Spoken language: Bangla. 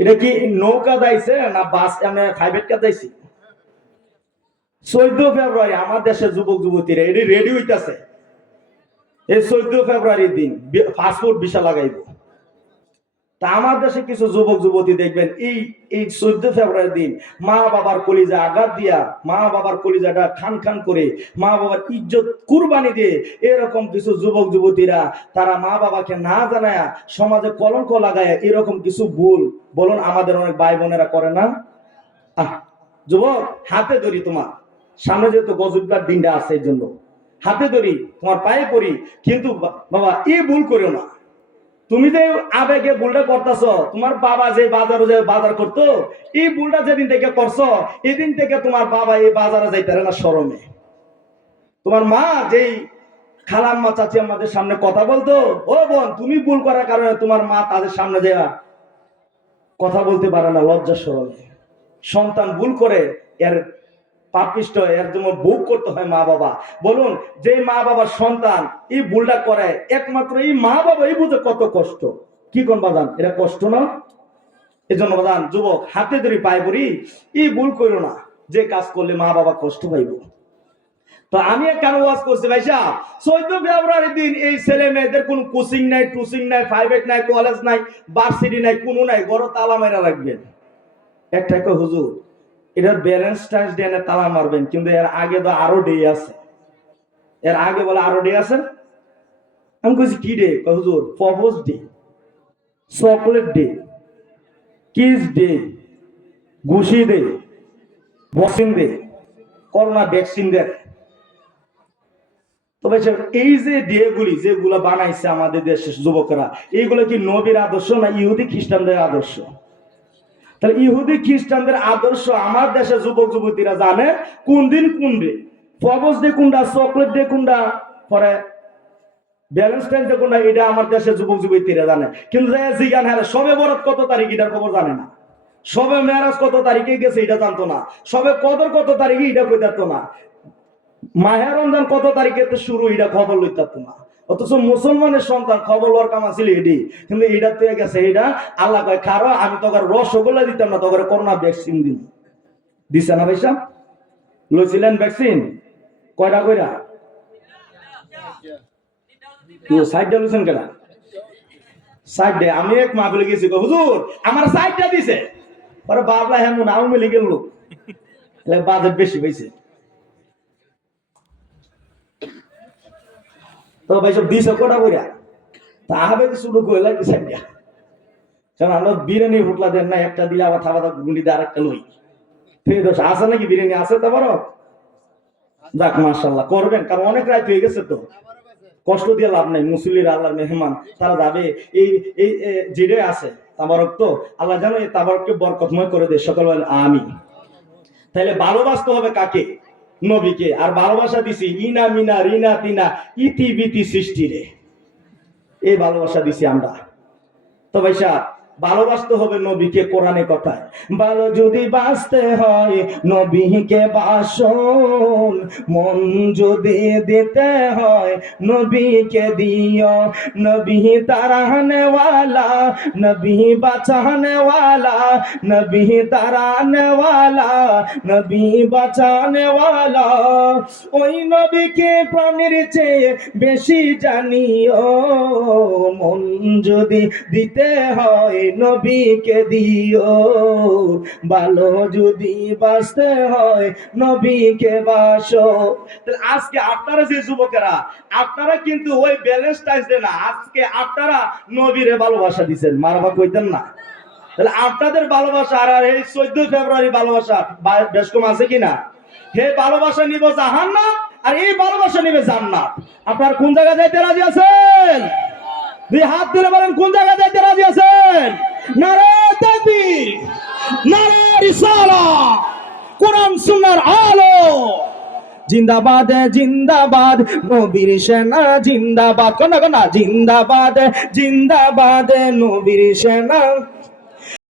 এটা কি নৌকা দাইছে না বাস আমি প্রাইভেট কার দাইছি? চোদ্দ ফেব্রুয়ারি, আমার দেশের যুবক যুবতীরা, এটি রেডি হইতাছে। এই চোদ্দ ফেব্রুয়ারির দিন পাসপোর্ট ভিসা লাগাইব। তা আমার দেশে কিছু যুবক, যুবতী দেখবেন, এই এই চোদ্দ ফেব্রুয়ারি দিন মা বাবার কলিজা আঘাত দিয়া মা বাবার কলিজাটা খান খান করে মা বাবার ইজ্জত কুরবানি দিয়ে এরকম কিছু যুবক, যুবতীরা তারা মা বাবাকে না জানায় সমাজে কলঙ্ক লাগায় এরকম কিছু ভুল বলুন আমাদের অনেক ভাই বোনেরা করে না? আহ, যুবক, হাতে ধরি তোমার। সামনে যেহেতু গজুববার দিনটা আছে এই জন্য। হাতে ধরি, তোমার পায়ে পড়ি, কিন্তু বাবা, এই ভুল করো না। তুমি যে আবেগে ভুলটা করতেছ, তোমার বাবা যে বাজারে যে বাজার করতো, এই ভুলটা যেদিন থেকে করছ, এদিন থেকে তোমার বাবা এই বাজারে যাইতে না শরমে। তোমার মা যেই খালাম্মা চাচি আমাদের সামনে কথা বলতো, ও বোন, তুমি ভুল করার কারণে তোমার মা তাদের সামনে দেয়া কথা বলতে পারে না লজ্জা শরমে। সন্তান ভুল করে এর পাপিষ্ট, এর জন্য ভোগ করতে হয় মা বাবা বলুন, যে মা বাবার সন্তান এই ভুলটা করে, একমাত্র এই মা বাবা এই বুঝে কত কষ্ট। কি কোন বাদান এটা কষ্ট না? এই জন্য বাদান যুবক, হাতে ধরে পায় পড়ি, এই ভুল করো না, যে কাজ করলে মা বাবা কষ্ট পাইব। তো আমি কেন ওয়াজ করছি, ভাইসা, চোদ্দ ফেব্রুয়ারি দিন এই ছেলে মেয়েদের কোনো কোচিং নাই, টুচিং নাই প্রাইভেট নাই কলেজ নাই ভার্সিটি নাই, কোনো নাই বড় তালা মেরা রাখবেন। একটা হুজুর এটার ব্যালেন্সটাইন্স ডে এনে তালা মারবেন, কিন্তু এর আগে তো আরও ডে আছে। এর আগে বলে আরও ডে আছে? আমি কইছি কি ডে হুজুর propose day chocolate day kiss day ঘুষি দে বক্সিং দে করোনা ভ্যাকসিন দে তবে এই যে ডেগুলি যেগুলো বানাইছে আমাদের দেশের যুবকরা, এইগুলো কি নবীর আদর্শ না ইহুদি খ্রিস্টানদের আদর্শ? তাহলে ইহুদি খ্রিস্টানদের আদর্শ আমার দেশের যুবক যুবতীরা জানে কোন দিন কোন ডে? ফবস ডে কোনটা, চকলেট ডে কোনটা? পরে ব্যালেন্স টাইম ডে কোনটা, এটা আমার দেশের যুবক যুবতীরা জানে। কিন্তু যে জিজ্ঞান হ্যাঁ সবে বরত কত তারিখ এটার খবর জানে না। সবে মেয়ারাজ কত তারিখে গেছে এটা জানতো না। সবে কদর কত তারিখে এটা কই না। মাহের রমজান কত তারিখে শুরু, এটা খবর লইতে পারতো না। অথচ মুসলমানের সন্তান খবর লওয়ার কাম আছিল এডি কিন্তু এটা তো গেছে এটা আল্লাহ কয়, খারো, আমি তোকে রসগোল্লা দিতাম না, তোকে করোনা ভ্যাকসিন দিন দিছে না ভাইসা লইছিলেন ভ্যাকসিন? কয়টা কইরা? তো সাইডটা লইছেন কেনা সাইডে, আমি এক মা বলে গেছি হুজুর, আমার সাইডটা দিছে। পরে বাবলা হ্যাঁ আওয়ামী লীগের লোক। বাজেট বেশি পাইছে। ভাই সব কোটা কইরা। তা কারণ আমরা বিরিয়ানি দেন না একটা দিলে আবার থাবা গুন্ডি দিয়ে আরেকটা লই। ঠিক আছে নাকি বিরিয়ানি? যাক মাশাল্লাহ করবেন, কারণ অনেক রাত হয়ে গেছে তো। কষ্ট দিয়ে লাভ নাই মুসলির আল্লাহর মেহমান, তারা যাবে। এই এই জিরে আছে, তাবারক তো। আল্লাহ জানো এই তাবারককে বরকতময় করে দে সকল বলেন আমি তাহলে ভালোবাসতে হবে কাকে? নবীকে আর ভালোবাসা দিছি ইনা মিনা রিনা তিনা, ইতি বিতি সৃষ্টি রে এই ভালোবাসা দিছি আমরা। তো ভাইসা ভালোবাসতে হবে নবীকে কোরআনে কথায়। ভালো যদি বাঁচতে হয়, নবীকে বাসন। মন যদি দিতে হয়, নবীকে দিও। নবী তারানেওয়ালা নবী বাঁচানেওয়ালা নবী তারানেওয়ালা নবী বাঁচানেওয়ালা ওই নবীকে প্রাণের চেয়ে বেশি জানিও। মন যদি দিতে হয় নবীকে দিও। ভালো যদি বাঁচতে হয়, নবীকে বাসো। আজকে আপনারা যে যুবকেরা, আপনারা কিন্তু ওই না, আজকে আপনারা নবীরে ভালোবাসা দিচ্ছেন মারবা কইতেন না। তাহলে আপনাদের ভালোবাসা আর এই চোদ্দ ফেব্রুয়ারি ভালোবাসা বেশ কম আছে কিনা? হে ভালোবাসা নিব জাহান্নাম, আর এই ভালোবাসা নিবে জান্নাত। আপনার কোন জায়গায় যাইতে রাজি আছেন? দুই হাত তুলে বলেন, কোন জায়গায় যাইতে রাজি জিন্দাবাদ জিন্দাবাদ নবীর সেনা জিন্দাবাদ। কোনা কোনা জিন্দাবাদ জিন্দাবাদ নবীর সেনা।